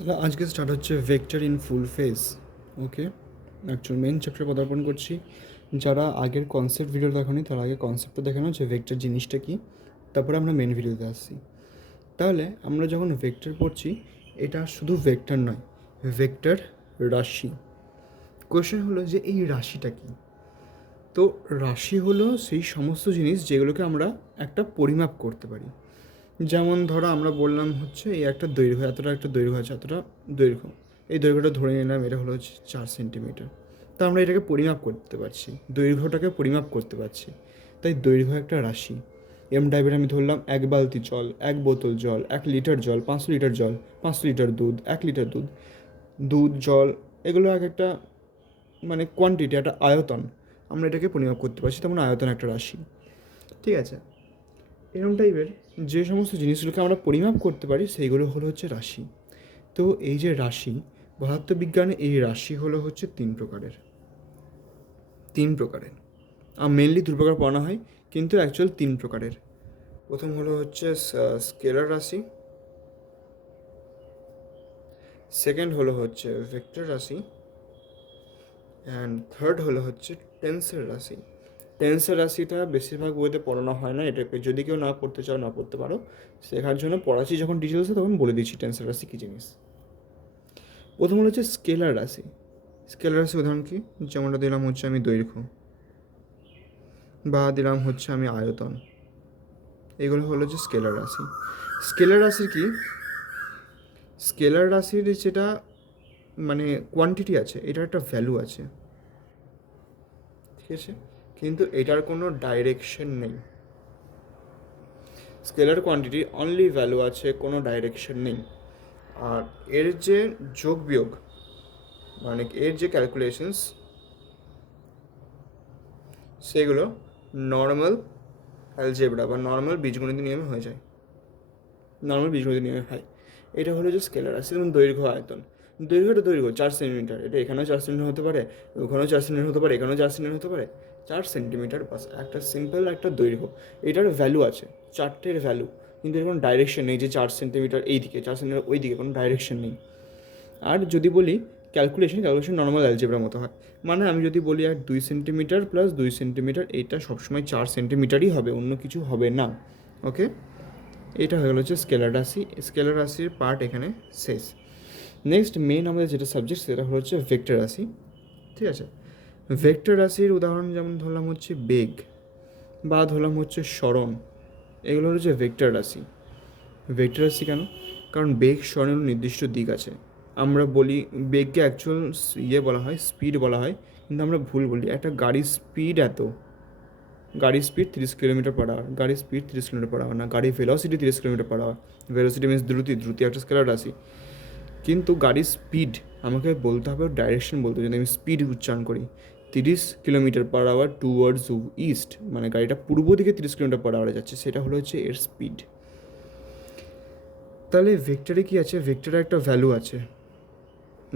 তাহলে আজকে স্টার্ট হচ্ছে vector in full phase. Okay, actual main chapter পদার্পণ করছি। যারা আগের কনসেপ্ট ভিডিও দেখেনি তারা আগে কনসেপ্টটা দেখে নাও যে ভেক্টর জিনিসটা কী, তারপরে আমরা মেন ভিডিওতে আসছি। তাহলে আমরা যখন ভেক্টর পড়ছি, এটা শুধু ভেক্টর নয়, ভেক্টর রাশি। কোয়েশ্চেন হলো যে এই রাশিটা কী। তো রাশি হলো সেই সমস্ত জিনিস যেগুলোকে আমরা একটা পরিমাপ করতে পারি। যেমন ধরো আমরা বললাম হচ্ছে এই একটা দৈর্ঘ্য, এতটা একটা দৈর্ঘ্য আছে, এতটা দৈর্ঘ্য, এই দৈর্ঘ্যটা ধরে নিলাম এটা হলো হচ্ছে 4 সেন্টিমিটার। তা আমরা এটাকে পরিমাপ করতে পারছি, দৈর্ঘ্যটাকে পরিমাপ করতে পারছি, তাই দৈর্ঘ্য একটা রাশি। এম ডাইভের আমি ধরলাম 1 বালতি জল, 1 বোতল জল, 1 লিটার জল, 500 লিটার জল, 500 লিটার দুধ, 1 লিটার দুধ, দুধ জল, এগুলো এক একটা মানে কোয়ান্টিটি, একটা আয়তন। আমরা এটাকে পরিমাপ করতে পারছি, তেমন আয়তন একটা রাশি। ঠিক আছে, এরকম টাইপের যে সমস্ত জিনিসগুলোকে আমরা পরিমাপ করতে পারি সেইগুলো হলো হচ্ছে রাশি। তো এই যে রাশি, পদার্থবিজ্ঞানে এই রাশি হলো হচ্ছে 3 প্রকারের। আর মেনলি 2 প্রকার পড়ানো হয়, কিন্তু অ্যাকচুয়াল 3 প্রকারের। প্রথম হলো হচ্ছে স্কেলার রাশি, সেকেন্ড হলো হচ্ছে ভেক্টর রাশি, অ্যান্ড থার্ড হলো হচ্ছে টেন্সর রাশি। টেন্সর রাশিটা বেশিরভাগ বইতে পড়ানো হয় না, এটাকে যদি কেউ না পড়তে চাও না পড়তে পারো, শেখার জন্য পড়াচ্ছি যখন ডিটেলসে তখন বলে দিচ্ছি টেন্সর রাশি কী জিনিস। প্রথম হলো হচ্ছে স্কেলার রাশি। স্কেলার রাশি উদাহরণ কি, যেমনটা দিলাম হচ্ছে আমি দৈর্ঘ্য, বা দিলাম হচ্ছে আমি আয়তন, এগুলো হলো যে স্কেলার রাশি। স্কেলার রাশির কি, স্কেলার রাশির যেটা মানে কোয়ান্টিটি আছে, এটার একটা ভ্যালু আছে, ঠিক আছে, কিন্তু এটার কোনো ডাইরেকশন নেই। স্কেলার কোয়ান্টিটি অনলি ভ্যালু আছে, কোনো ডাইরেকশন নেই। আর এর যে যোগ বিয়োগ, মানে এর যে ক্যালকুলেশনস, সেগুলো নর্মাল অ্যালজেব্রা বা নর্মাল বীজগণিত নিয়মে হয়ে যায়, নর্মাল বীজগণিত নিয়মে হয়। এটা হলো যে স্কেলার রাশি। যেমন দৈর্ঘ্য আয়তন, দৈর্ঘ্যটা দৈর্ঘ্য 4 সেন্টিমিটার, এটা এখানেও 4 সেন্টিমিটার হতে পারে, ওখানেও 4 সেন্টিমিটার হতে পারে, এখানেও 4 সেন্টিমিটার হতে পারে। 4 সেন্টিমিটার বাস, একটা সিম্পল একটা দৈর্ঘ্য, এটার ভ্যালু আছে, চারটের ভ্যালু, কিন্তু এর কোনো ডাইরেকশন নেই যে 4 সেন্টিমিটার এই দিকে, 4 সেন্টিমিটার ওই দিকে, কোনো ডাইরেকশন নেই। আর যদি বলি ক্যালকুলেশন নর্মাল অ্যালজেব্রার মতো হয়। মানে আমি যদি বলি আর 2 সেন্টিমিটার প্লাস 2 সেন্টিমিটার, এইটা সবসময় 4 সেন্টিমিটারই হবে, অন্য কিছু হবে না। ওকে, এটা হয়ে গেল হচ্ছে স্কেলার রাশি। স্কেলার রাশির পার্ট এখানে শেষ। নেক্সট মেন আমাদের যেটা সাবজেক্ট সেটা হলো হচ্ছে ভেক্টর রাশি। ঠিক আছে, ভেক্টর রাশির উদাহরণ যেমন ধরলাম হচ্ছে বেগ, বা ধরলাম হচ্ছে স্মরণ, এগুলো হচ্ছে ভেক্টর রাশি। ভেক্টর রাশি কেন? কারণ বেগ স্মরণের নির্দিষ্ট দিক আছে। আমরা বলি বেগকে অ্যাকচুয়াল বলা হয়, স্পিড বলা হয়, কিন্তু আমরা ভুল বলি। একটা গাড়ির স্পিড এত, গাড়ির স্পিড 30 কিলোমিটার/আওয়ার, গাড়ির স্পিড 30 কিলোমিটার/আওয়ার না, গাড়ির ভেলোসিটি 30 কিলোমিটার/আওয়ার। ভেলোসিটি মিনস দ্রুতি একটা স্কেলার রাশি। কিন্তু গাড়ির স্পিড আমাকে বলতে হবে, ডাইরেকশন বলতে হবে। যদি আমি স্পিড উচ্চারণ করি 30 কিলোমিটার/আওয়ার টুয়ার্ডস ইস্ট, মানে গাড়িটা পূর্ব দিকে 30 কিলোমিটার/আওয়ারে যাচ্ছে, সেটা হলো হচ্ছে এর স্পিড। তাহলে ভেক্টরে কী আছে, ভেক্টরে একটা ভ্যালু আছে,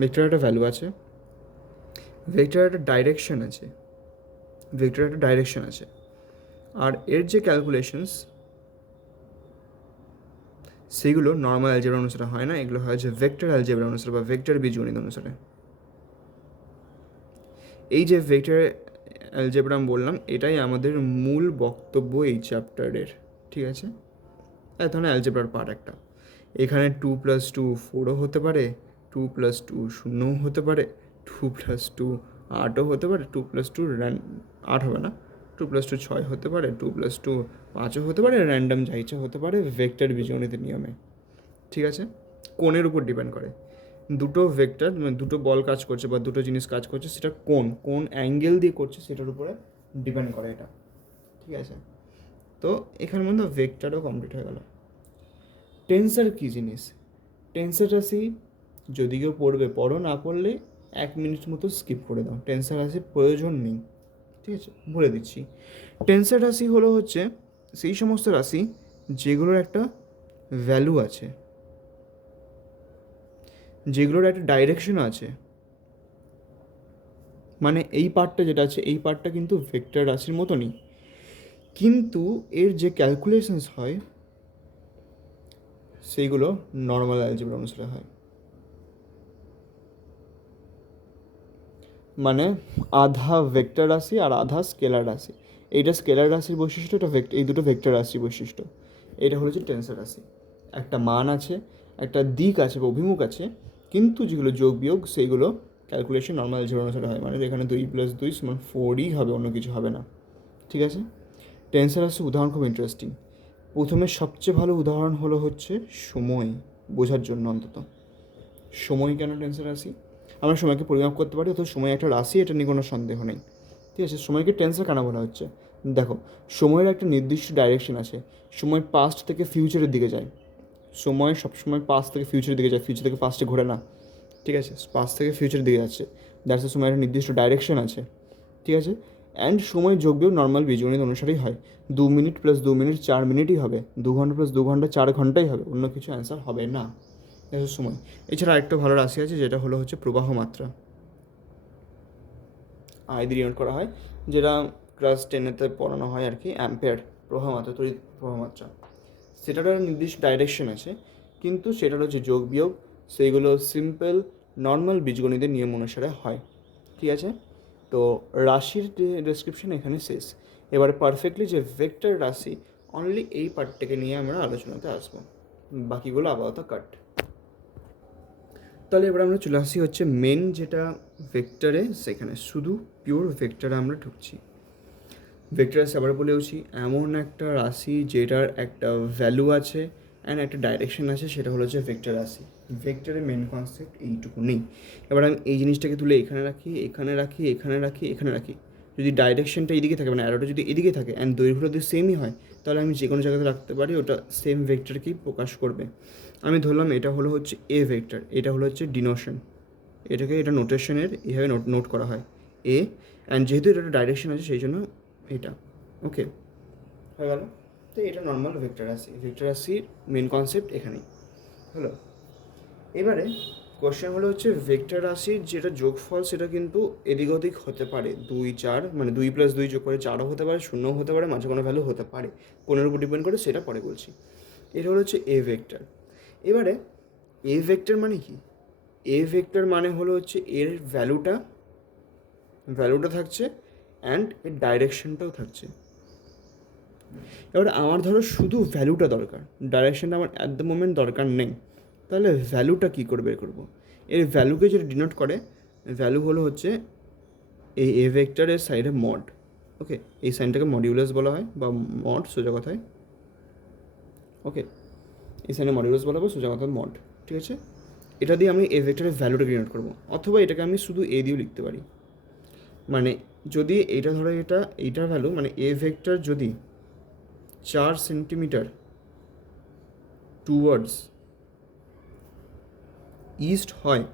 ভেক্টরের একটা ভ্যালু আছে, ভেক্টরের একটা ডাইরেকশন আছে, ভেক্টরের একটা ডাইরেকশন আছে। আর এর যে ক্যালকুলেশনস, সেগুলো নর্মাল অ্যালজেব্রা অনুসারে হয় না, এগুলো হয় যে ভেক্টর অ্যালজেব্রা অনুসারে বা ভেক্টর বীজগণিত অনুসারে। এই যে ভেক্টর অ্যালজেব্রা আমি বললাম, এটাই আমাদের মূল বক্তব্য এই চ্যাপ্টারের। ঠিক আছে, এক ধরনের অ্যালজেব্রার পার্ট একটা। এখানে 2+2 4ও হতে পারে, 2+2 0ও হতে পারে, 2+2 8ও হতে পারে, 2+2 8 হবে না, 2+2 6 হতে পারে, 2+2 5ও হতে পারে, র্যান্ডাম যা ইচ্ছা হতে পারে ভেক্টর বীজগণিতের নিয়মে। ঠিক আছে, কোণের উপর ডিপেন্ড করে। দুটো ভেক্টর মানে দুটো বল কাজ করছে বা দুটো জিনিস কাজ করছে, সেটা কোন অ্যাঙ্গেল দিয়ে করছে সেটার উপরে ডিপেন্ড করে এটা। ঠিক আছে, তো এখানের মধ্যে ভেক্টরও কমপ্লিট হয়ে গেল। টেন্সার কী জিনিস? টেন্সার রাশি যদি কেউ পড়বে পড়ো, না পড়লে 1 মিনিট মতো স্কিপ করে দাও, টেন্সার রাশির প্রয়োজন নেই। ঠিক আছে, বলে দিচ্ছি। টেন্সার রাশি হলো হচ্ছে সেই সমস্ত রাশি যেগুলোর একটা ভ্যালু আছে, যেগুলোর একটা ডাইরেকশন আছে। মানে এই পার্টটা যেটা আছে, এই পার্টটা কিন্তু ভেক্টর রাশির মতনই, কিন্তু এর যে ক্যালকুলেশনস হয় সেইগুলো নর্মাল অ্যালজেব্রা অনুসারে হয়। মানে আধা ভেক্টর রাশি আর আধা স্কেলার রাশি। এইটা স্কেলার রাশির বৈশিষ্ট্য, এটা এই দুটো ভেক্টর রাশির বৈশিষ্ট্য। এটা হলো যে টেন্সর রাশি, একটা মান আছে, একটা দিক আছে বা অভিমুখ আছে, কিন্তু যেগুলো যোগ বিয়োগ সেইগুলো ক্যালকুলেশন নর্মাল অ্যালজেব্রা অনুসারে হয়, মানে এখানে 2+2 = 4ই হবে, অন্য কিছু হবে না। ঠিক আছে, টেন্সর রাশির উদাহরণ খুব ইন্টারেস্টিং। প্রথমে সবচেয়ে ভালো উদাহরণ হলো হচ্ছে সময়, বোঝার জন্য অন্তত। সময় কেন টেন্সর রাশি? আমরা সময়কে পরিমাপ করতে পারি, অথবা সময় একটা রাশি, এটা নিয়ে কোনো সন্দেহ নেই। ঠিক আছে, সময়কে টেন্সর কেন বলা হচ্ছে? দেখো, সময়ের একটা নির্দিষ্ট ডাইরেকশন আছে। সময় পাস্ট থেকে ফিউচারের দিকে যায়, সময় সবসময় পাস্ট থেকে ফিউচারের দিকে যায়, ফিউচার থেকে পাস্টে ঘোরে না। ঠিক আছে, পাস্ট থেকে ফিউচারের দিকে যাচ্ছে, দ্যাটস সময়ের একটা নির্দিষ্ট ডাইরেকশন আছে। ঠিক আছে, অ্যান্ড সময় যোগ বিয়োগ নর্মাল বীজগণিত অনুসারেই হয়। 2 মিনিট + 2 মিনিট 4 মিনিটই হবে, 2 ঘন্টা + 2 ঘন্টা 4 ঘন্টাই হবে, অন্য কিছু অ্যান্সার হবে না। এটা সময়। এছাড়া আরেকটা ভালো রাশি আছে, যেটা হলো হচ্ছে প্রবাহ মাত্রা, আয় দিয়ে ডিনোট করা হয়, যেটা ক্লাস 10-এতে পড়ানো হয় আর কি, অ্যাম্পেয়ার প্রবাহ মাত্রা, তড়িৎ প্রবাহ মাত্রা। সেটারও একটা নির্দিষ্ট ডাইরেকশন আছে, কিন্তু সেটার হচ্ছে যোগ বিয়োগ, সেইগুলো সিম্পল নর্মাল বীজগণিতের নিয়ম অনুসারে হয়। ঠিক আছে, তো রাশির ডেসক্রিপশন এখানে শেষ। এবারে পারফেক্টলি যে ভেক্টর রাশি, অনলি এই পার্টটাকে নিয়ে আমরা আলোচনাতে আসবো, বাকিগুলো আপাতত কাট। তাহলে এবার আমরা চলে আসি হচ্ছে মেন যেটা ভেক্টরে, সেখানে শুধু পিওর ভেক্টরে আমরা ঢুকছি। ভেক্টর রাশি আবার বলেওছি, এমন একটা রাশি যেটার একটা ভ্যালু আছে অ্যান্ড একটা ডাইরেকশন আছে, সেটা হলো হচ্ছে ভেক্টর রাশি। ভেক্টরের মেন কনসেপ্ট এইটুকু নেই। এবার আমি এই জিনিসটাকে তুলে এখানে রাখি, এখানে রাখি, এখানে রাখি, এখানে রাখি, যদি ডাইরেকশনটা এদিকে থাকে, মানে অ্যারোটা যদি এদিকে থাকে অ্যান্ড দৈর্ঘ্যটা যদি সেমই হয়, তাহলে আমি যে কোনো জায়গাতে রাখতে পারি, ওটা সেম ভেক্টরকেই প্রকাশ করবে। আমি ধরলাম এটা হলো হচ্ছে এ ভেক্টর, এটা হলো হচ্ছে ডিনোশন, এটা নোটেশনের এইভাবে নোট করা হয় এ, অ্যান্ড যেহেতু এটা একটা ডাইরেকশন আছে সেই জন্য এটা ওকে হয়ে গেল। তো এটা নর্মাল ভেক্টর রাশি, ভেক্টর রাশির মেন কনসেপ্ট এখানেই হলো। এবারে কোশ্চেন হলো হচ্ছে ভেক্টর রাশির যেটা যোগফল, সেটা কিন্তু এদিক ওদিক হতে পারে, 2-4, মানে 2+2 যোগ করে 4ও হতে পারে, 0ও হতে পারে, মাঝে কোনো ভ্যালু হতে পারে, 15 উপর ডিপেন্ড করে, সেটা পরে বলছি। এটা হলো হচ্ছে এ ভেক্টর। এবারে এ ভেক্টর মানে কি? এ ভেক্টর মানে হলো হচ্ছে এর ভ্যালুটা থাকছে অ্যান্ড এর ডাইরেকশনটাও থাকছে। এবার আমার ধরো শুধু ভ্যালুটা দরকার, ডাইরেকশনটা আমার অ্যাট দ্য মোমেন্ট দরকার নেই, তাহলে ভ্যালুটা কী করে বের করবো? এর ভ্যালুকে যেটা ডিনোট করে, ভ্যালু হলো হচ্ছে এই এ ভেক্টরের সাইডে মড। ওকে, এই সাইনটাকে মডিউলাস বলা হয়, বা মড সোজা কথায়। ওকে, এই সাইনে মডিউলাস বলা হবে, সোজা কথা মড। ঠিক আছে, এটা দিয়ে আমি এ ভেক্টরের ভ্যালুটাকে ডিনোট করবো, অথবা এটাকে আমি শুধু এ দিয়েও লিখতে পারি। মানে যদি এটা ধরো এইটার ভ্যালু, মানে এ ভেক্টর যদি 4 সেন্টিমিটার টুয়ার্ডস ইস্ট হয়,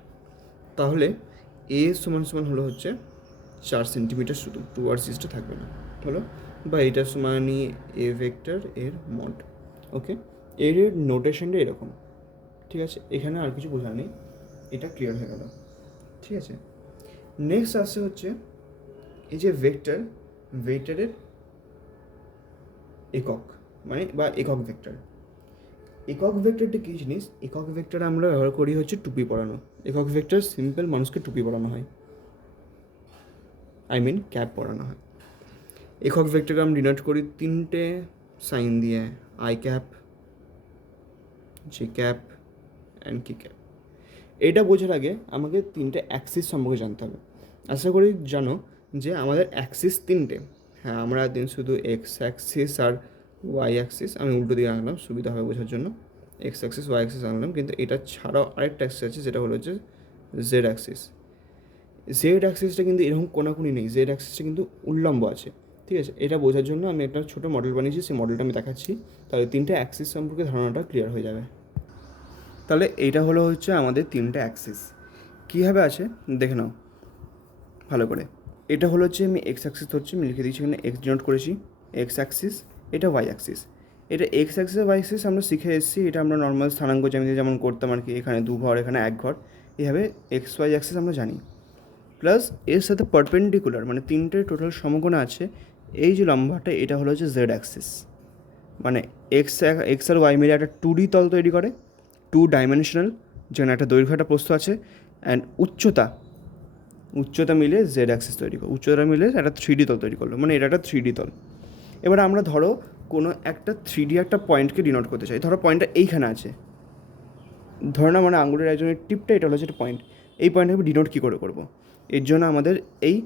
তাহলে এ সমান সমান হলো হচ্ছে 4 সেন্টিমিটার, শুধু টুয়ার্ডস ইস্টে থাকবে না, হলো। বা এটা সমানই এ ভেক্টর এর মড। ওকে, এর নোটেশনটা এরকম। ঠিক আছে, এখানে আর কিছু বোঝার নেই, এটা ক্লিয়ার হয়ে গেল। ঠিক আছে, নেক্সট আসছে হচ্ছে এই যে ভেক্টরের একক, মানে বা একক ভেক্টর। একক ভেক্টরটা কী জিনিস? একক ভেক্টর আমরা ব্যবহার করি হচ্ছে টুপি পরানো। একক ভেক্টর সিম্পল মানুষকে টুপি পরানো হয়, ক্যাপ পরানো হয়। একক ভেক্টরকে আমরা ডিনোট করি 3টে সাইন দিয়ে, I cap, J cap and কি ক্যাপ। এটা বোঝার আগে আমাকে 3টে অ্যাক্সিস সম্পর্কে জানতে হবে। আশা করি জানো যে আমাদের অ্যাক্সিস 3টে। হ্যাঁ, আমরা দিন শুধু এক্স অ্যাক্সিস আর ওয়াই অ্যাক্সিস, আমি উল্টো দিকে আনলাম সুবিধা হবে বোঝার জন্য, এক্স অ্যাক্সিস ওয়াই অ্যাক্সিস আনলাম, কিন্তু এটা ছাড়াও আরেকটা অ্যাক্সিস আছে, যেটা হলো হচ্ছে জেড অ্যাক্সিস। জেড অ্যাক্সিসটা কিন্তু এরকম কোনাকুনি নেই, জেড অ্যাক্সিসটা কিন্তু উল্লম্ব আছে। ঠিক আছে, এটা বোঝার জন্য আমি একটা ছোটো মডেল বানিয়েছি, সেই মডেলটা আমি দেখাচ্ছি, তাহলে 3টে অ্যাক্সিস সম্পর্কে ধারণাটা ক্লিয়ার হয়ে যাবে। তাহলে এইটা হলো হচ্ছে আমাদের 3টে অ্যাক্সিস, কীভাবে আছে দেখে নাও ভালো করে। এটা হলো হচ্ছে আমি এক্স অ্যাক্সিস ধরছি, আমি লিখে দিচ্ছি এখানে এক্স ডিনোট করেছি, এক্স অ্যাক্সিস। এটা ওয়াই অ্যাক্সিস, এটা এক্স অ্যাক্সিস ওয়াই অ্যাক্সিস আমরা শিখে এসেছি, এটা আমরা নর্মাল স্থানাঙ্ক জ্যামিতি যেমন করতাম আর কি, এখানে 2 ঘর এখানে 1 ঘর, এইভাবে এক্স ওয়াই অ্যাক্সিস আমরা জানি। প্লাস এর সাথে পারপেন্ডিকুলার, মানে 3টে টোটাল সমকোণ আছে, এই যে লম্বাটা, এটা হলো হচ্ছে জেড অ্যাক্সিস। মানে এক্স আর ওয়াই মিলে একটা 2D তল তৈরি করে, 2 ডাইমেনশনাল, যেখানে একটা দৈর্ঘ্য একটা প্রস্থ আছে, অ্যান্ড উচ্চতা উচ্চতা মিলে জেড অ্যাক্সিস তৈরি করলো, উচ্চতা মিলে একটা 3D তল তৈরি করলো, মানে এটা একটা 3D তল। এবার আমরা ধরো কোনো একটা 3D একটা পয়েন্টকে ডিনোট করতে চাই, ধরো পয়েন্টটা এইখানে আছে, ধরো না মানে আঙুলের একজনের টিপটা এটা হচ্ছে একটা পয়েন্ট, এই পয়েন্টটা আমি ডিনোট কী করে করবো, এর জন্য আমাদের এই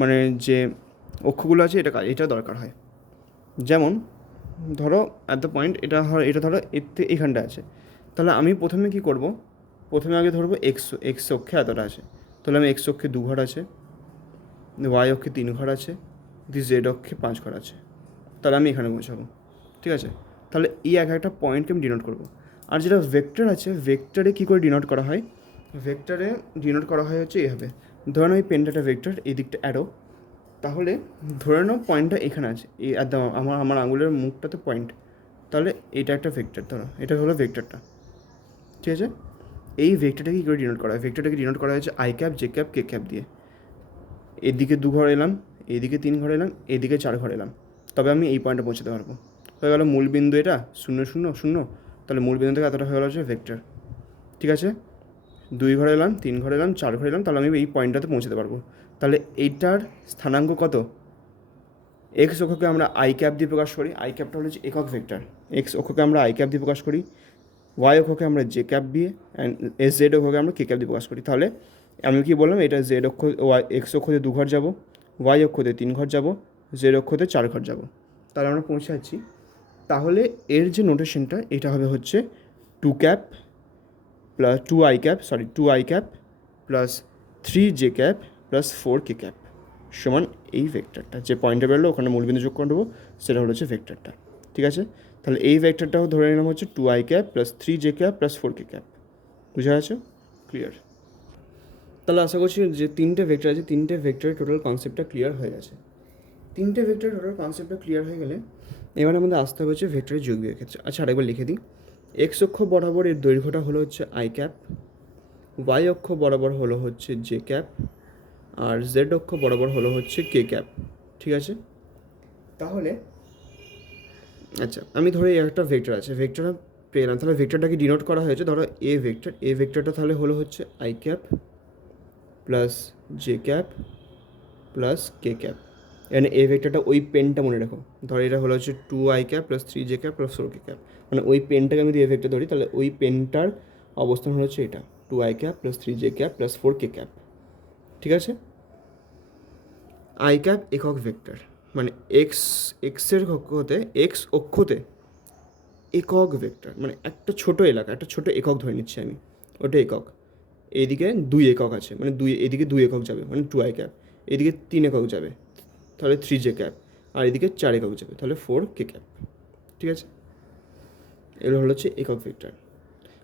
মানে যে অক্ষগুলো আছে এটা দরকার হয়। যেমন ধরো অ্যাট দ্য পয়েন্ট এটা ধরো এইখানটা আছে, তাহলে আমি প্রথমে কী করব, প্রথমে আগে ধরবো এক্স অক্ষে এতটা আছে, তাহলে আমি এক্স অক্ষে 2 ঘর আছে, ওয়াই অক্ষে 3 ঘর আছে, জেড অক্ষে 5 ঘর আছে, তাহলে আমি এখানে পৌঁছাবো। ঠিক আছে, তাহলে এই একটা পয়েন্টকে আমি ডিনোট করবো। আর যেটা ভেক্টর আছে, ভেক্টরে কী করে ডিনোট করা হয়, ভেক্টরে ডিনোট করা হয় হচ্ছে এইভাবে, ধরে নাও এই পেনটা একটা ভেক্টর, এই দিকটা অ্যারো, তাহলে ধরে নাও পয়েন্টটা এখানে আছে, এই একদম আমার আঙুলের মুখটাতে পয়েন্ট, তাহলে এটা একটা ভেক্টর, ধরো এটা হলো ভেক্টরটা। ঠিক আছে, এই ভেক্টরটাকে কী করে ডিনোট করা হয়, ভেক্টরটাকে ডিনোট করা হয়েছে I cap, J cap, K cap দিয়ে। এদিকে 2 ঘর এলাম, এদিকে 3 ঘর এলাম, এদিকে 4 ঘর এলাম, তবে আমি এই পয়েন্টে পৌঁছাতে পারবো। হয়ে গেল মূলবিন্দু এটা 0 0 0, তাহলে মূলবিন্দু থেকে এতটা হয়ে গেল হচ্ছে ভেক্টর। ঠিক আছে, 2 ঘর এলাম, 3 ঘর এলাম, 4 ঘর এলাম, তাহলে আমি এই পয়েন্টটাতে পৌঁছাতে পারবো। তাহলে এইটার স্থানাঙ্ক কত, এক্স অক্ষকে আমরা আই ক্যাপ দিয়ে প্রকাশ করি, আই ক্যাপটা হলো একক ভেক্টর, এক্স অক্ষকে আমরা আই ক্যাপ দিয়ে প্রকাশ করি, ওয়াই অক্ষকে আমরা জে ক্যাপ দিয়ে, অ্যান্ড জেড অক্ষকে আমরা কে ক্যাপ দিয়ে প্রকাশ করি। তাহলে আমি কি বললাম, এটা জেড অক্ষ, এক্স অক্ষতে 2 ঘর যাবো, ওয়াই অক্ষতে 3 ঘর যাবো, জেড অক্ষতে 4 ঘর যাবো, তাহলে আমরা পৌঁছে যাচ্ছি। তাহলে এর যে নোটেশনটা এটা হবে হচ্ছে 2 cap plus 2 I cap plus 3 J cap plus 4 K cap সমান এই ভেক্টরটা, যে পয়েন্টে বেরোলো ওখানে মূলবিন্দু যোগ করে দেবো, সেটা হলো হচ্ছে ভেক্টরটা। ঠিক আছে, তাহলে এই ভেক্টরটাও ধরে নিলাম হচ্ছে 2 I cap plus 3 J cap plus 4 K cap. বুঝা গেছে? ক্লিয়ার? তাহলে আশা করছি যে 3টে ভেক্টর আছে, 3টে ভেক্টরের টোটাল কনসেপ্টটা ক্লিয়ার হয়ে গেছে। 3টে ভেক্টরের টোটাল কনসেপ্টটা ক্লিয়ার হয়ে গেলে এবার আমাদের আসতে হবে হচ্ছে ভেক্টরের যোগ বিয়োগের ক্ষেত্রে। আচ্ছা, আরেকবার লিখে দিই, এক্স অক্ষ বরাবর এর দৈর্ঘ্যটা হলো হচ্ছে আই ক্যাপ, ওয়াই অক্ষ বরাবর হলো হচ্ছে জে ক্যাপ, আর জেড অক্ষ বরাবর হলো হচ্ছে কে ক্যাপ। ঠিক আছে, তাহলে আচ্ছা আমি ধরো এই একটা ভেক্টর আছে, ভেক্টরটা পেলাম, তাহলে ভেক্টরটাকে ডিনোট করা হয়েছে ধরো এ ভেক্টর, এ ভেক্টরটা তাহলে হলো হচ্ছে I cap plus J cap plus K cap. এখানে এ ভেক্টরটা ওই পেনটা মনে রাখো, ধরো এটা হলো হচ্ছে 2 I cap plus 3 J cap plus 4 K cap, মানে ওই পেনটাকে আমি যদি এ ভেক্টর ধরি, তাহলে ওই পেনটার অবস্থান হলো হচ্ছে এটা 2 I cap plus 3 J cap plus 4 K cap. ঠিক আছে, আই ক্যাপ একক ভেক্টর, মানে এক্সের অক্ষতে, এক্স অক্ষতে একক ভেক্টর, মানে একটা ছোটো এলাকা, একটা ছোটো একক ধরে নিচ্ছি আমি, ওটা একক। এইদিকে 2 একক আছে, মানে এদিকে 2 একক যাবে, মানে 2 আই ক্যাপ, এদিকে 3 একক যাবে, তাহলে 3 জে ক্যাপ, আর এদিকে 4 একক যাবে, তাহলে 4 কে ক্যাপ। ঠিক আছে, এগুলো হলো হচ্ছে একক ভেক্টর।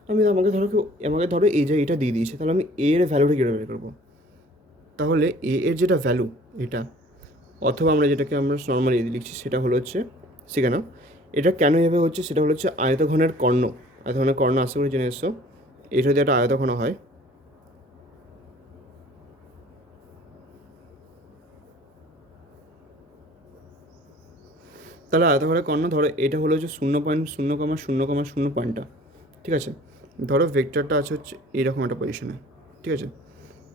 আমাকে ধরো এই যে এটা দিয়ে দিয়েছে, তাহলে আমি এর ভ্যালুটা কীভাবে বের করবো, তাহলে এর যেটা ভ্যালু এটা, অথবা আমরা যেটাকে আমরা নর্মালি লিখছি সেটা হলো হচ্ছে, সেখানে এটা কেন এভাবে হচ্ছে সেটা হলো হচ্ছে আয়তঘনের কর্ণ, আয়তঘনের কর্ণ আশা করি জেনে এসছো, এটা যদি একটা আয়তঘন হয়, তাহলে আয়তঘনের কর্ণ ধরো এটা হলো হচ্ছে 0.0,0,0 পয়েন্টটা। ঠিক আছে, ধরো ভেক্টরটা আছে হচ্ছে এইরকম একটা পজিশনে। ঠিক আছে,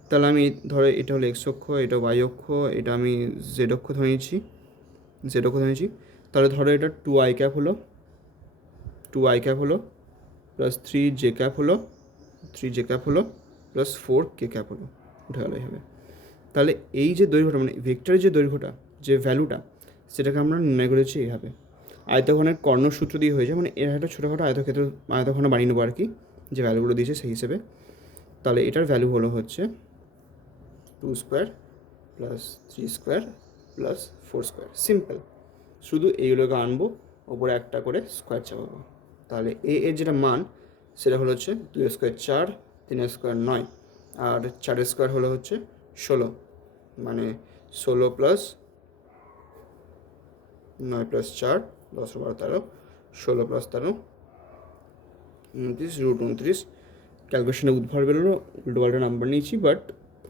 তাহলে আমি ধরো এটা হলো এক্স অক্ষ, এটা ওয়াই অক্ষ, এটা আমি জেড অক্ষ ধরে নিচ্ছি, তাহলে ধরো এটা 2 আই ক্যাপ হলো, প্লাস 3 জে ক্যাপ হলো, প্লাস 4 কে ক্যাপ হলো, উঠে গেলো এইভাবে। তাহলে এই যে দৈর্ঘ্যটা, মানে ভেক্টরের যে দৈর্ঘ্যটা, যে ভ্যালুটা, সেটাকে আমরা নির্ণয় করেছি এইভাবে, আয়তঘনের কর্ণসূত্র দিয়ে হয়ে যায়, মানে এর একটা ছোটোখাটো আয়তঘন বানিয়ে নেবো আর কি, যে ভ্যালুগুলো দিয়েছে সেই হিসেবে। তাহলে এটার ভ্যালু হলো হচ্ছে 2 square plus 3 square plus 4 square, simple. শুধু এইগুলোকে আনবো, ওপরে একটা করে স্কোয়ার চাপাবো, তাহলে এর যেটা মান সেটা হলো হচ্ছে 2 স্কোয়ার 4, 3 স্কোয়ার 9, আর 4 স্কোয়ার হলো হচ্ছে 16, মানে 16 প্লাস 9 প্লাস 4, 10 12 13, 16 প্লাস 13 29, ক্যালকুলেশনে উদ্ভর বেরোলো, উল্টোপাল্টা নাম্বার নিয়েছি, বাট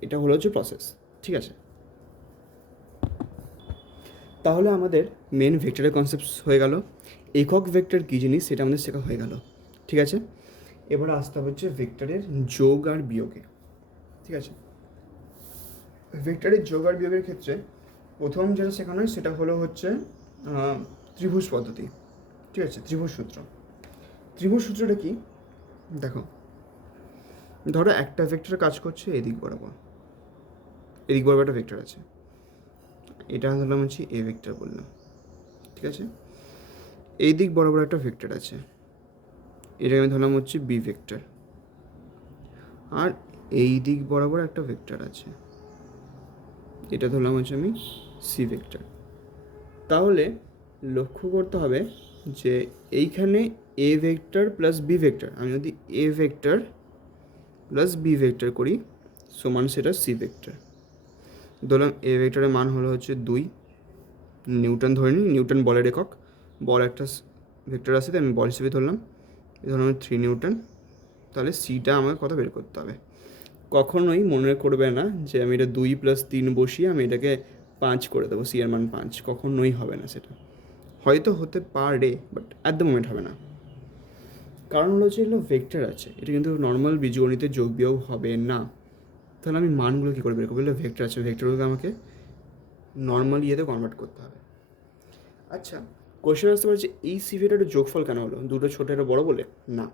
এটা হলো হচ্ছে প্রসেস। ঠিক আছে, তাহলে আমাদের মেন ভেক্টরের কনসেপ্ট হয়ে গেল, একক ভেক্টর কী জিনিস সেটা আমাদের শেখা হয়ে গেল। ঠিক আছে, এবার আসতে হচ্ছে ভেক্টরের যোগ আর বিয়োগে। ঠিক আছে, ভেক্টরের যোগ আর বিয়োগের ক্ষেত্রে প্রথম যেটা শেখানো হয় সেটা হলো হচ্ছে ত্রিভুজ পদ্ধতি, ঠিক আছে, ত্রিভুজ সূত্র। ত্রিভুজ সূত্রটা কি দেখো, ধরো একটা ভেক্টর কাজ করছে এদিক বরাবর, এদিক বরাবর একটা ভেক্টর আছে, এটা ধরলাম হচ্ছে এ ভেক্টর বললাম, ঠিক আছে। এই দিক বরাবর একটা ভেক্টর আছে, এটাকে আমি ধরলাম হচ্ছে বি ভেক্টর, আর এই দিক বরাবর একটা ভেক্টর আছে, এটা ধরলাম হচ্ছে আমি সি ভেক্টর। তাহলে লক্ষ্য করতে হবে যে এইখানে A vector plus B vector, আমি যদি A vector plus B vector করি সমান সেটা সি ভেক্টর। ধরলাম এ ভেক্টরের মান হলো হচ্ছে 2 নিউটন, ধরে নিই নিউটন বলের একক, বল একটা ভেক্টর আছে তাই আমি বল হিসেবে ধরলাম, ধরলাম 3 নিউটন। তাহলে সিটা আমাকে কত বের করতে হবে, কখনোই মনে করবে না যে আমি এটা 2 + 3 বসিয়ে আমি এটাকে 5 করে দেবো, সি এর মান 5, কখনোই হবে না সেটা। হয়তো হতে পারে বাট অ্যাট দ্য মোমেন্ট হবে না, কারণ হলো যে এগুলো ভেক্টর আছে, এটা কিন্তু নর্মাল বীজগণিতে যোগ বিয়োগ হবে না। তাহলে আমি মানগুলো কী করে বের করবো, ভেক্টর আছে, ভেক্টরগুলোকে আমাকে নর্মাল ইয়েতে কনভার্ট করতে হবে। আচ্ছা, কোয়েশ্চেন আসতে পারে যে এই সি ভেক্টরের যোগফল কেন হলো, দুটো ছোটো একটা বড়ো বলে? না,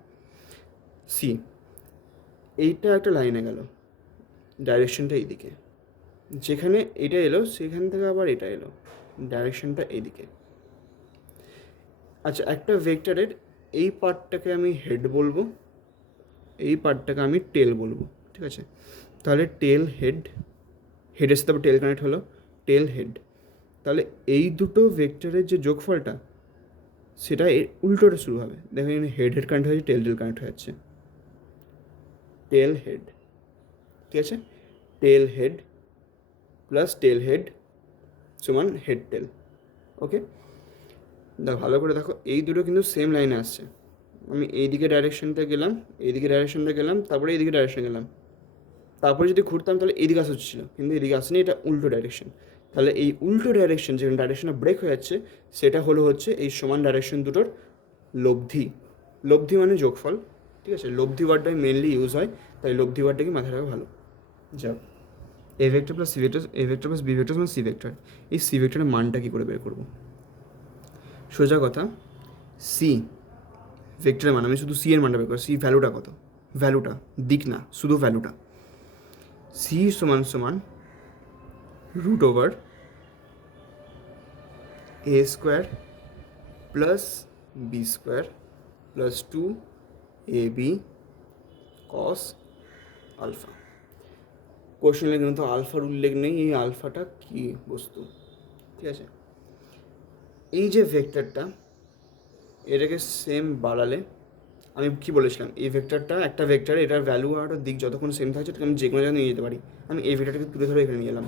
সি এইটা একটা লাইনে গেল, ডাইরেকশনটা এইদিকে, যেখানে এটা এলো সেখান থেকে আবার এটা এলো, ডাইরেকশনটা এইদিকে। আচ্ছা, একটা ভেক্টরের এই পার্টটাকে আমি হেড বলবো, এই পার্টটাকে আমি টেল বলবো, ঠিক আছে। তাহলে টেল হেড, হেডের সাথে আবার টেল কানেক্ট হলো, টেল হেড। তাহলে এই দুটো ভেক্টরের যে যোগফলটা সেটা এর উল্টোটা শুরু হবে, দেখো এখানে হেড হেড কানেক্ট হয়েছে, টেল টেল কানেক্ট হয়ে যাচ্ছে, টেল হেড, ঠিক আছে। টেল হেড প্লাস টেল হেড সমান হেড টেল, ওকে। দেখো ভালো করে দেখো, এই দুটো কিন্তু সেম লাইনে আসছে, আমি এইদিকে ডাইরেকশনটা গেলাম, এইদিকে ডাইরেকশনটা গেলাম, তারপরে এইদিকে ডাইরেকশন গেলাম, তারপরে যদি ঘুরতাম তাহলে এইদিকে আসা হচ্ছিল, কিন্তু এদিকে আসেনি, এটা উল্টো ডাইরেকশন। তাহলে এই উল্টো ডাইরেকশন, যেখানে ডাইরেকশনটা ব্রেক হয়ে যাচ্ছে, সেটা হলো হচ্ছে এই সমান ডাইরেকশন দুটোর লব্ধি। লব্ধি মানে যোগফল, ঠিক আছে, লব্ধি ওয়ার্ডটাই মেনলি ইউজ হয়, তাই লব্ধি ওয়ার্ডটাকে মাথায় রাখা ভালো। যাও, A vector plus C vector, A vector plus B vector মানে সি ভেক্টর। এই সি ভেক্টরের মানটা কী করে বের করবো? সোজা কথা, সি ভেক্টরের মান, আমি শুধু সি এর মানটা বের করবো, সি ভ্যালুটা কত, ভ্যালুটা, দিক না, শুধু ভ্যালুটা। সি সমান সমান root over A square plus B square plus 2ab cos alpha. কোশ্চেনে কিন্তু আলফার উল্লেখ নেই, এই আলফাটা কী বস্তু, ঠিক আছে। এই যে ভেক্টরটা, এটাকে সেম বাড়ালে, আমি কি বলেছিলাম, এই ভেক্টরটা একটা ভেক্টর, এটার ভ্যালু আর দিক যতক্ষণ সেম থাকছে আমি যে কোনো জায়গায় নিয়ে যেতে পারি, আমি এই ভেক্টরটাকে তুলে ধরে এখানে নিয়ে এলাম।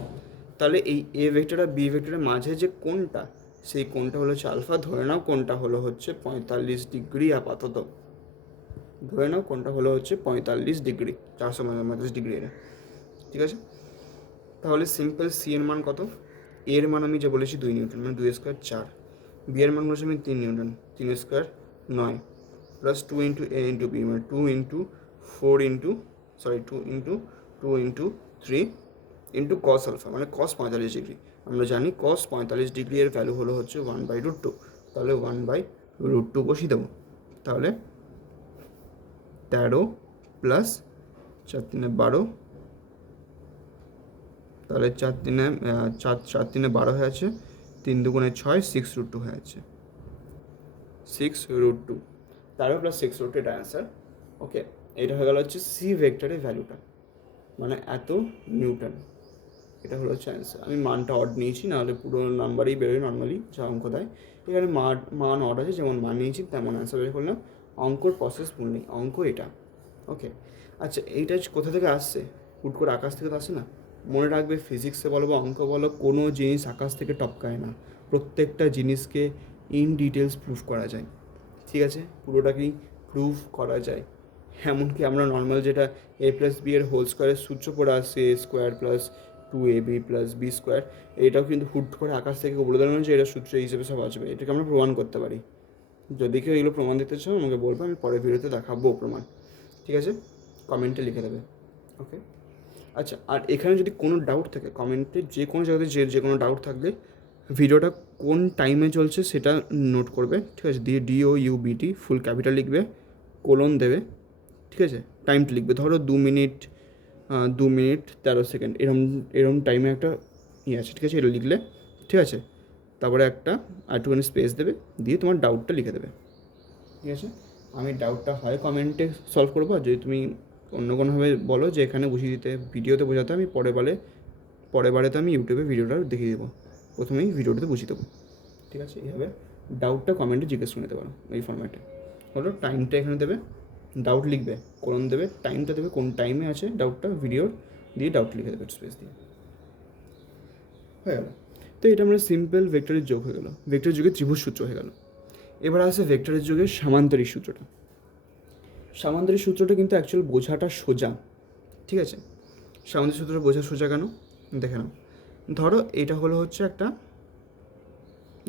তাহলে এই এ ভেক্টর আর বি ভেক্টরের মাঝে যে কোণটা, সেই কোণটা হলো হচ্ছে আলফা, ধরে নাও কোণটা হলো হচ্ছে 45 ডিগ্রি, আপাতত ধরে নাও কোণটা হলো হচ্ছে 45 ডিগ্রি, 435 ডিগ্রি এটা, ঠিক আছে। তাহলে সিম্পল সি এর মান কত, এর মান আমি যে বলেছি 2 নিউটন, মানে 2 স্কোয়ার 4, বি এর মান বলেছি আমি 3 newton, 3 square 9, plus 2 into A into B, মানে 2 into 4 into 2 into 3 into cos alpha, মানে কস 45 ডিগ্রি। আমরা জানি কস 45 ডিগ্রি এর ভ্যালু হলো হচ্ছে 1/√2, তাহলে 1/√2 বসিয়ে দেবো। তাহলে 13 প্লাস 4 3 12, তাহলে 4 3 12 হয়ে আছে, 3 2 6, 6√2 হয়ে আছে, 6√2, 13 প্লাস 6√2 এটা অ্যান্সার, ওকে। এটা হয়ে গেল হচ্ছে সি ভেক্টরের ভ্যালুটা, মানে এত নিউটন, এটা হলো হচ্ছে অ্যান্সার। আমি মানটা অড নিয়েছি, নাহলে পুরো নাম্বারই বেরোয় নর্মালি যা অঙ্ক দেয়, এখানে মান অড আছে, যেমন মান নিয়েছি তেমন অ্যান্সার বের করলাম, অঙ্কর প্রসেস ভুল নেই, অঙ্ক এটা, ওকে। আচ্ছা, এইটা কোথা থেকে আসছে, হুট করে আকাশ থেকে তো আসে না, মনে রাখবে ফিজিক্সে বলো বা অঙ্ক বলো, কোনো জিনিস আকাশ থেকে টপকায় না, প্রত্যেকটা জিনিসকে ইন ডিটেলস প্রুফ করা যায়, ঠিক আছে, পুরোটাকেই প্রুফ করা যায়। এমনকি আমরা নর্মাল যেটা a প্লাস বি এর হোল স্কোয়ারের সূত্র পড়ে আসছে, A square plus 2ab plus B square, এটাও কিন্তু হুট করে আকাশ থেকে বলে দেওয়া যে এটা সূত্র হিসেবে সব আসবে, এটাকে আমরা প্রমাণ করতে পারি। যদি কেউ এগুলো প্রমাণ দিতে চাও আমাকে বলবো, আমি পরের ভিডিওতে দেখাবো প্রমাণ, ঠিক আছে, কমেন্টে লিখে দেবে, ওকে। আচ্ছা, আর এখানে যদি কোনো ডাউট থাকে কমেন্টে যে কোনো জায়গাতে যে কোনো ডাউট থাকলে ভিডিওটা কোন টাইমে চলছে সেটা নোট করবে, ঠিক আছে, দিয়ে DOUBT ফুল ক্যাপিটাল লিখবে, কোলন দেবে, ঠিক আছে, টাইমটা লিখবে, ধরো 2 মিনিট 2 মিনিট 13 সেকেন্ড এরম টাইমে একটা আছে, ঠিক আছে, এটা লিখলে, ঠিক আছে, তারপরে একটা একটুখানি স্পেস দেবে, দিয়ে তোমার ডাউটটা লিখে দেবে, ঠিক আছে। আমি ডাউটটা হয় কমেন্টে সলভ করবো, আর যদি তুমি অন্য কোনোভাবে বলো যে এখানে বুঝিয়ে দিতে ভিডিওতে বোঝাতে, আমি পরের বারে তো আমি ইউটিউবে ভিডিওটা দেখিয়ে দেবো, প্রথমেই ভিডিওটাতে বুঝিয়ে দেবো, ঠিক আছে। এইভাবে ডাউটটা কমেন্টে জিজ্ঞেস করে নিতে পারো এই ফরম্যাটে। হলো, টাইমটা এখানে দেবে, ডাউট লিখবে, কোলন দেবে, টাইমটা দেবে, কোন টাইমে আছে ডাউটটা, ভিডিওর, দিয়ে ডাউট লিখে দেবে স্পেস দিয়ে, হয়ে গেল। তো এটা আমরা সিম্পল ভেক্টরের যোগ হয়ে গেল, ভেক্টরের যুগে ত্রিভুজ সূত্র হয়ে গেল। এবার আসে ভেক্টরের যুগে সামান্তরিক সূত্রটা। সামান্তরিক সূত্রটা কিন্তু অ্যাকচুয়াল বোঝাটা সোজা, ঠিক আছে। সামান্তরিক সূত্রটা বোঝা সোজা কেন দেখে নাও। ধরো এটা হলো হচ্ছে একটা,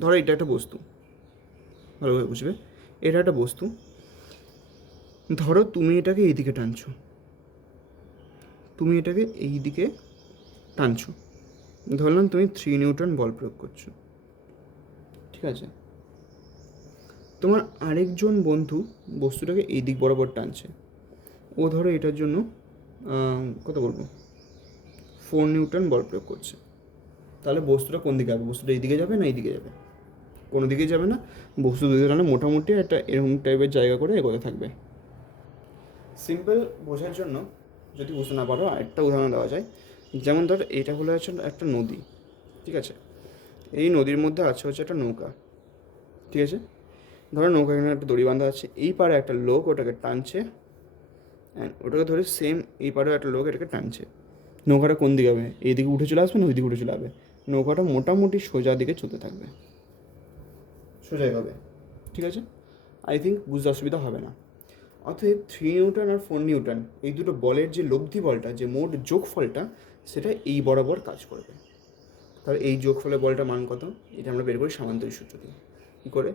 ধরো এটা একটা বস্তু, ভালোভাবে বুঝবে, এটা একটা বস্তু, ধরো তুমি এটাকে এইদিকে টানছো, ধরলাম তুমি 3 নিউটন বল প্রয়োগ করছো, ঠিক আছে। তোমার আরেকজন বন্ধু বস্তুটাকে এই দিক বরাবর টানছে, ও ধরো এটার জন্য কত বলবো 4 নিউটন বল প্রয়োগ করছে। তাহলে বস্তুটা কোন দিকে যাবে? বস্তুটা এইদিকে যাবে না এইদিকে যাবে? কোনো দিকেই যাবে না, বস্তু দুদিকে টানলে মোটামুটি একটা এরকম টাইপের জায়গা করে এগোতে থাকবে। সিম্পল বোঝার জন্য যদি বুঝতে না পারো আরেকটা উদাহরণ দেওয়া যায়, যেমন ধর এটা হলো হচ্ছে একটা নদী, ঠিক আছে, এই নদীর মধ্যে আছে হচ্ছে একটা নৌকা, ঠিক আছে। ধরো নৌকা এখানে একটা দড়ি বাঁধা আছে, এই পারে একটা লোক ওটাকে টানছে, অ্যান্ড ওটাকে ধরে সেম এই পারেও একটা লোক এটাকে টানছে। নৌকাটা কোন দিকে হবে? এই দিকে উঠে চলে আসবে না ওই দিকে উঠে চলে আসবে? নৌকাটা মোটামুটি সোজা দিকে চলতে থাকবে, সোজাই হবে, ঠিক আছে। আই থিঙ্ক বুঝতে অসুবিধা হবে না। অতএব 3 নিউটন আর 4 নিউটন এই দুটো বলের যে লব্ধি বলটা, যে মোট যোগফলটা, সেটা এই বরাবর কাজ করবে। তাহলে এই যোগফলের বলটার মান কত? এটা আমরা বের করি সামান্তরিক সূত্র দিয়ে। কী করে?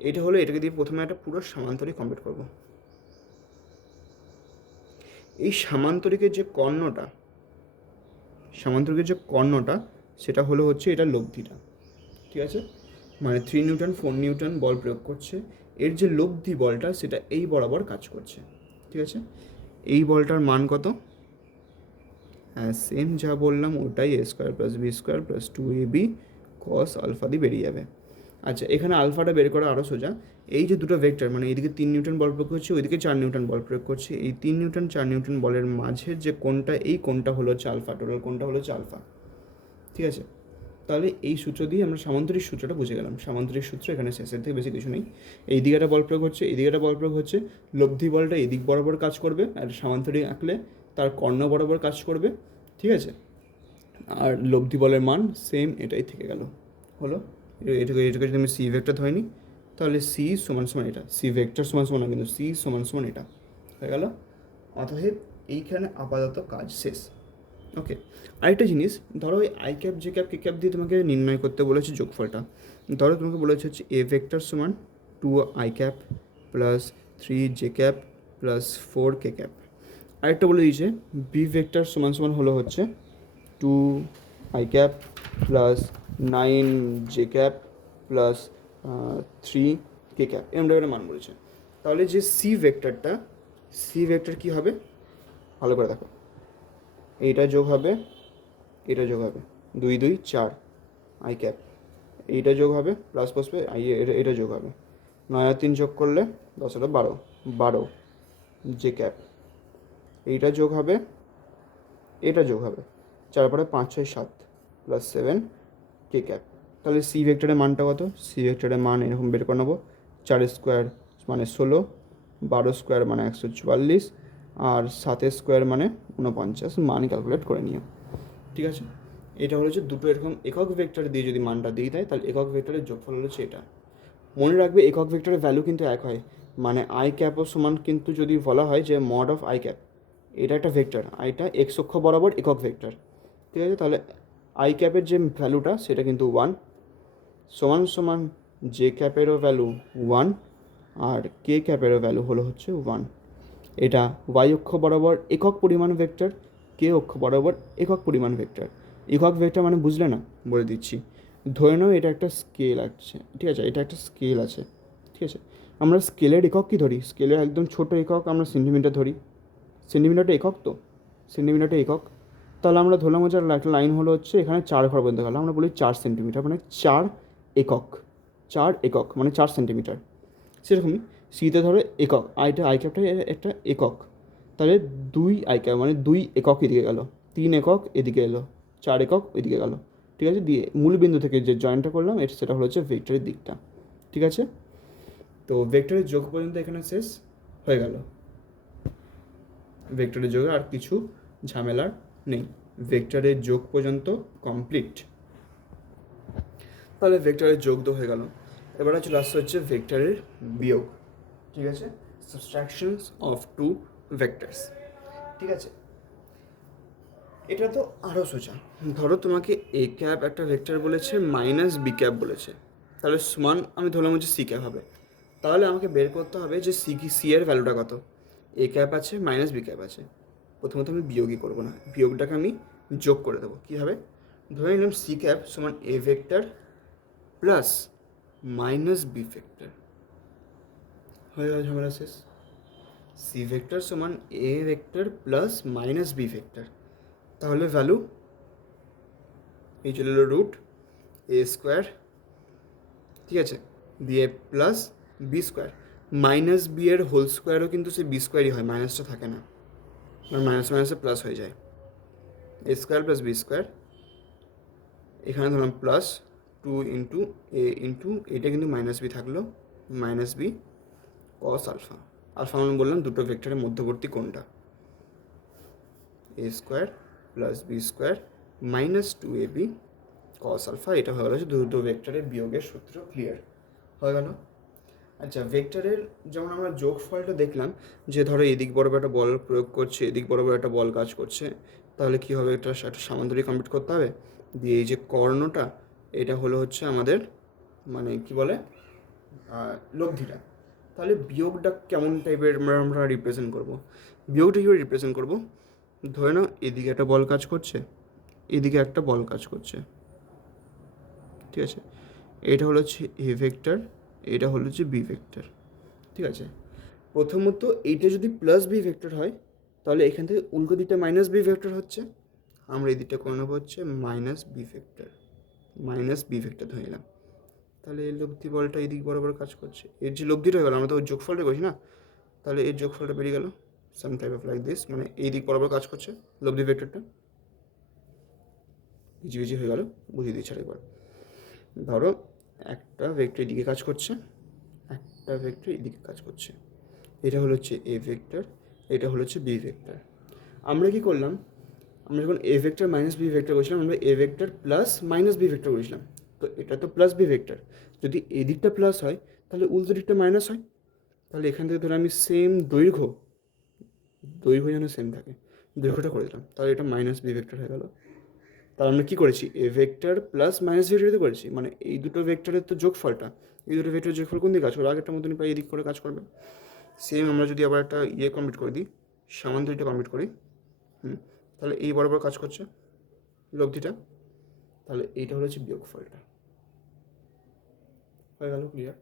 এটা হলো, এটাকে দিয়ে প্রথমে একটা পুরো সামান্তরিক কমপ্লিট করব। এই সামান্তরিকের যে কর্ণটা সেটা হলো হচ্ছে এটা লব্ধিটা, ঠিক আছে। মানে 3 নিউটন 4 নিউটন বল প্রয়োগ করছে, এর যে লব্ধি বলটা সেটা এই বরাবর কাজ করছে, ঠিক আছে। এই বলটার মান কত? হ্যাঁ, সেম যা বললাম ওটাই, a² + b² + 2ab cos alpha দিয়ে বেরিয়ে যাবে। আচ্ছা, এখানে আলফাটা বের করা আরও সোজা। এই যে দুটো ভেক্টর, মানে এইদিকে 3 নিউটন বল প্রয়োগ করছে, ওইদিকে 4 নিউটন বল প্রয়োগ করছে, এই 3 নিউটন 4 নিউটন বলের মাঝের যে কোণটা, এই কোণটা হলো হচ্ছে আলফা, টোটাল কোণটা হলো হচ্ছে আলফা, ঠিক আছে। তাহলে এই সূত্র দিয়ে আমরা সামান্তরিক সূত্রটা বুঝে গেলাম। সামান্তরিক সূত্র এখানে শেষের থেকে বেশি কিছু নেই। এই দিকে একটা বল প্রয়োগ হচ্ছে, এই দিকে একটা বল প্রয়োগ হচ্ছে, লব্ধি বলটা এদিক বরাবর কাজ করবে, আর সামান্তরিক আঁকলে তার কর্ণ বরাবর কাজ করবে, ঠিক আছে। আর লব্ধি বলের মান সেম এটাই থেকে গেল। হলো, এটাকে যদি আমি সি ভেক্টর ধরিনি, তাহলে সি সমান সমান এটা, সি ভেক্টর সমান সমান না, কিন্তু সি সমান সমান এটা হয়ে গেল। অতএব এইখানে আপাতত কাজ শেষ। ওকে, আরেকটা জিনিস, ধরো ওই J দিয়ে তোমাকে নির্ণয় করতে বলেছে যোগফলটা। ধরো তোমাকে বলেছে হচ্ছে এ ভেক্টর সমান 2i + 3j + 4k। আরেকটা বলে দিয়েছে বি ভেক্টর সমান সমান হলো হচ্ছে 2i + 9j + 3k, এরকম একটা মান বলেছে। তাহলে যে সি ভেক্টর কী হবে? ভালো করে দেখো, এইটা যোগ হবে, এটা যোগ হবে, 2 2 4 i, এইটা যোগ হবে, প্লাস বসবে এটা যোগ হবে, 9 আর 3 যোগ করলে 10 হলো 12 j, এইটা যোগ হবে, এটা যোগ হবে, 4 পরে 5 6 7 + 7 k। তাহলে সি ভেক্টরের মানটা কত? সি ভেক্টরের মান এরকম বের করে নেবো, 4² মানে 16, 12² মানে 144, আর 7² মানে 49, মান ক্যালকুলেট করে নিও, ঠিক আছে। এটা হলো যে দুটো এরকম একক ভেক্টর দিয়ে যদি মানটা দিয়ে দেয়, তাহলে একক ভেক্টরের যোগফল হচ্ছে এটা। মনে রাখবে একক ভেক্টরের ভ্যালু কিন্তু এক হয়, মানে i ও সমান, কিন্তু যদি বলা হয় যে মড অফ i, এটা একটা ভেক্টর, আইটা এক্স অক্ষ বরাবর একক ভেক্টর, ঠিক আছে। তাহলে i যে ভ্যালুটা সেটা কিন্তু 1 সমান সমান j এরও ভ্যালু 1, আর k এরও ভ্যালু হলো হচ্ছে 1। এটা y অক্ষ বরাবর একক পরিমাণ ভেক্টর, কে অক্ষ বরাবর একক পরিমাণ ভেক্টর। একক ভেক্টর মানে বুঝলে না, বলে দিচ্ছি। ধরে নাও এটা একটা স্কেল আছে, ঠিক আছে, এটা একটা স্কেল আছে, ঠিক আছে। আমরা স্কেলের একক কী ধরি? স্কেলের একদম ছোট একক আমরা সেন্টিমিটার ধরি। সেন্টিমিটারটা একক তো, সেন্টিমিটারটা একক। তাহলে আমরা ধরলাম হচ্ছে একটা লাইন হলো হচ্ছে এখানে 4 ঘর পর্যন্ত গেল, আমরা বলি 4 সেন্টিমিটার মানে 4 একক। 4 একক মানে 4 সেন্টিমিটার। সেরকমই সিতে ধরো একক, আই ক্যাপটা একটা একক, তাহলে 2 আই ক্যাপ মানে 2 একক এদিকে গেল, 3 একক এদিকে এলো, 4 একক ওইদিকে গেল, ঠিক আছে। দিয়ে মূল বিন্দু থেকে যে জয়েন্টটা করলাম সেটা হলো হচ্ছে ভেক্টরের দিকটা, ঠিক আছে। তো ভেক্টরের যোগ পর্যন্ত এখানে শেষ হয়ে গেল। ভেক্টরের যোগে আর কিছু ঝামেলার নেই, ভেক্টরের যোগ পর্যন্ত কমপ্লিট। তাহলে ভেক্টরের যোগ তো হয়ে গেল, এবার চলে আসতে হচ্ছে ভেক্টরের বিয়োগ, ঠিক আছে। সাবট্রাকশনস অফ টু ভেক্টরস, ঠিক আছে। এটা তো আরও সোজা। ধরো তোমাকে এ ক্যাপ একটা ভেক্টর বলেছে, মাইনাস বি ক্যাপ বলেছে, তাহলে সমান আমি ধরলাম হচ্ছে সি ক্যাপ হবে। তাহলে আমাকে বের করতে হবে যে সি এর ভ্যালুটা কত। এ ক্যাপ আছে, মাইনাস বি ক্যাপ আছে, প্রথমত আমি বিয়োগই করবো না, বিয়োগটাকে আমি যোগ করে দেবো। কী হবে? ধরে নিলাম সি ক্যাপ সমান A vector plus minus B vector, হয়ে গেল ঝামেলা শেষ। সি ভেক্টর সমান A vector plus minus B vector, তাহলে ভ্যালু এই চলে এলো রুট এ স্কোয়ার, ঠিক আছে, দিয়ে plus B square. Minus B এর হোল স্কোয়ারও কিন্তু সে বি স্কোয়ারই হয়, মাইনাসটা থাকে না, আর মাইনাস মাইনাসে প্লাস হয়ে যায়। A square plus B square, এখানে ধরলাম প্লাস 2 ইন্টু এ ইন্টু, এটা কিন্তু মাইনাস বি থাকলো, minus B cos alpha. Alpha মানে বললাম দুটো ভেক্টরের মধ্যবর্তী কোণটা। A square plus B square minus 2ab cos alpha, এটা হয়ে গেল দুটো ভেক্টরের বিয়োগের সূত্র। ক্লিয়ার হয়ে গেল। আচ্ছা, ভেক্টরের যেমন আমরা যোগফলটা দেখলাম যে ধরো এদিক বরাবর একটা বল প্রয়োগ করছে, এদিক বরাবর একটা বল কাজ করছে, তাহলে কী হবে? একটা সামান্তরিক কমপ্লিট করতে হবে। দিয়ে এই যে কর্ণটা, এটা হলো হচ্ছে আমাদের মানে কি বলে লব্ধিটা। তাহলে বিয়োগটা কেমন টাইপের আমরা রিপ্রেজেন্ট করব? বিয়োগটা কীভাবে রিপ্রেজেন্ট করব? ধরে নাও এদিকে একটা বল কাজ করছে, এদিকে একটা বল কাজ করছে, ঠিক আছে। এটা হলো হচ্ছে এ ভেক্টর, এটা হলো হচ্ছে বি ভেক্টর, ঠিক আছে। প্রথমত এইটা যদি প্লাস বি ভেক্টর হয়, তাহলে এখান থেকে উল্টো দিকটা মাইনাস বি ভেক্টর হচ্ছে, আমরা এই দিকটা করে নেবো হচ্ছে minus B vector, minus B vector ধরে নিলাম। তাহলে এই লব্ধি বলটা এই দিক বরাবর কাজ করছে, এর যে লব্ধিটা হয়ে গেলো, আমরা তো ওর যোগফলটা করছি না, তাহলে এর যোগফলটা বেরিয়ে গেল সাম টাইপ অফ লাইক দিস, মানে এই দিক বরাবর কাজ করছে লব্ধি ভেক্টরটা। ইজি হয়ে গেল, বুঝিয়ে দিচ্ছি আরেকবার। ধরো একটা ভেক্টর এদিকে কাজ করছে, একটা ভেক্টর এদিকে কাজ করছে, এটা হলো হচ্ছে এ ভেক্টর, এটা হলো হচ্ছে বি ভেক্টর। আমরা কি করলাম? আমরা যখন A vector minus B vector করেছিলাম, আমরা A vector plus minus B vector করেছিলাম। তো এটা তো প্লাস বি ভেক্টর, যদি এদিকটা প্লাস হয় তাহলে উল্টো দিকটা মাইনাস হয়। তাহলে এখান থেকে ধরো আমি সেম দৈর্ঘ্য যেন সেম থাকে, দৈর্ঘ্যটা করে দিলাম, তাহলে এটা মাইনাস বি ভেক্টর হয়ে গেল। তাহলে আমরা কী করেছি? এ ভেক্টর প্লাস মাইনাস ভেক্টর করেছি, মানে এই দুটো ভেক্টরের তো যোগফলটা, এই দুটো ভেক্টরের যোগফল কোন দিকে কাজ করবে? আগেরটার মতনই প্রায় এদিক করে কাজ করবে। সেম আমরা যদি আবার একটা কমপ্লিট করে দিই, সামান্তরিকটা কমপ্লিট করি, তাহলে এই বরাবর কাজ করছে লব্ধিটা, তাহলে এইটা হলো হচ্ছে বিয়োগফলটা। হয়ে গেল ক্লিয়ার?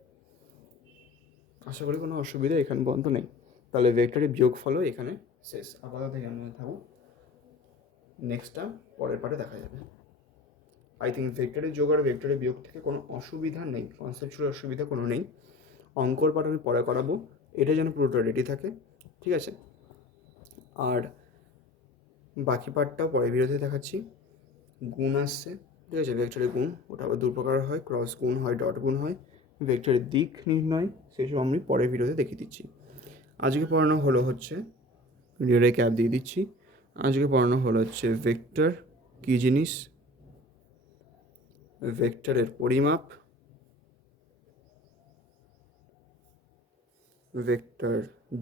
আশা করি কোনো অসুবিধা এখানে পর্যন্ত নেই। তাহলে ভেক্টরের বিয়োগফলও এখানে শেষ। আপাতত এখানে থাকুক, নেক্সটটা পরের পার্টে দেখা যাবে। আই থিঙ্ক ভেক্টরের যোগ আর ভেক্টরের বিয়োগ থেকে কোনো অসুবিধা নেই, কনসেপচুয়াল অসুবিধা কোনো নেই। অঙ্কর পার্ট আমি পরে করাবো, এটা যেন পুরোটা রেডি থাকে, ঠিক আছে। আর বাকি পার্টটাও পরে ভিডিওতে দেখাচ্ছি। গুণ আসছে, ঠিক আছে, ভেক্টরের গুণ, ওটা আবার দু প্রকার হয়, ক্রস গুণ হয়, ডট গুণ হয়। ভেক্টরের দিক নির্ণয়, সেসব আমি পরের ভিডিওতে দেখিয়ে দিচ্ছি। আজকে পড়ানো হলো হচ্ছে, ভিডিওটাই ক্যাপ দিয়ে দিচ্ছি, আজকে পড়ানো হলো হচ্ছে ভেক্টর কী জিনিস, ভেক্টরের পরিমাপ, ভেক্টর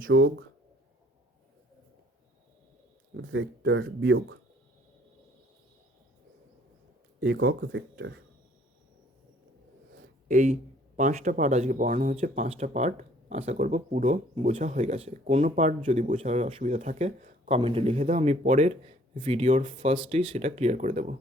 যোগ, ভেক্টর বিয়োগ, একক ভেক্টর। এই 5টা পার্ট আজকে পড়ানো হচ্ছে। 5টা পার্ট আশা করব পুরো বোঝা হয়ে গেছে। কোনো পার্ট যদি বোঝার অসুবিধা থাকে কমেন্টে লিখে দাও, আমি পরের ভিডিওর ফার্স্টেই সেটা ক্লিয়ার করে দেবো।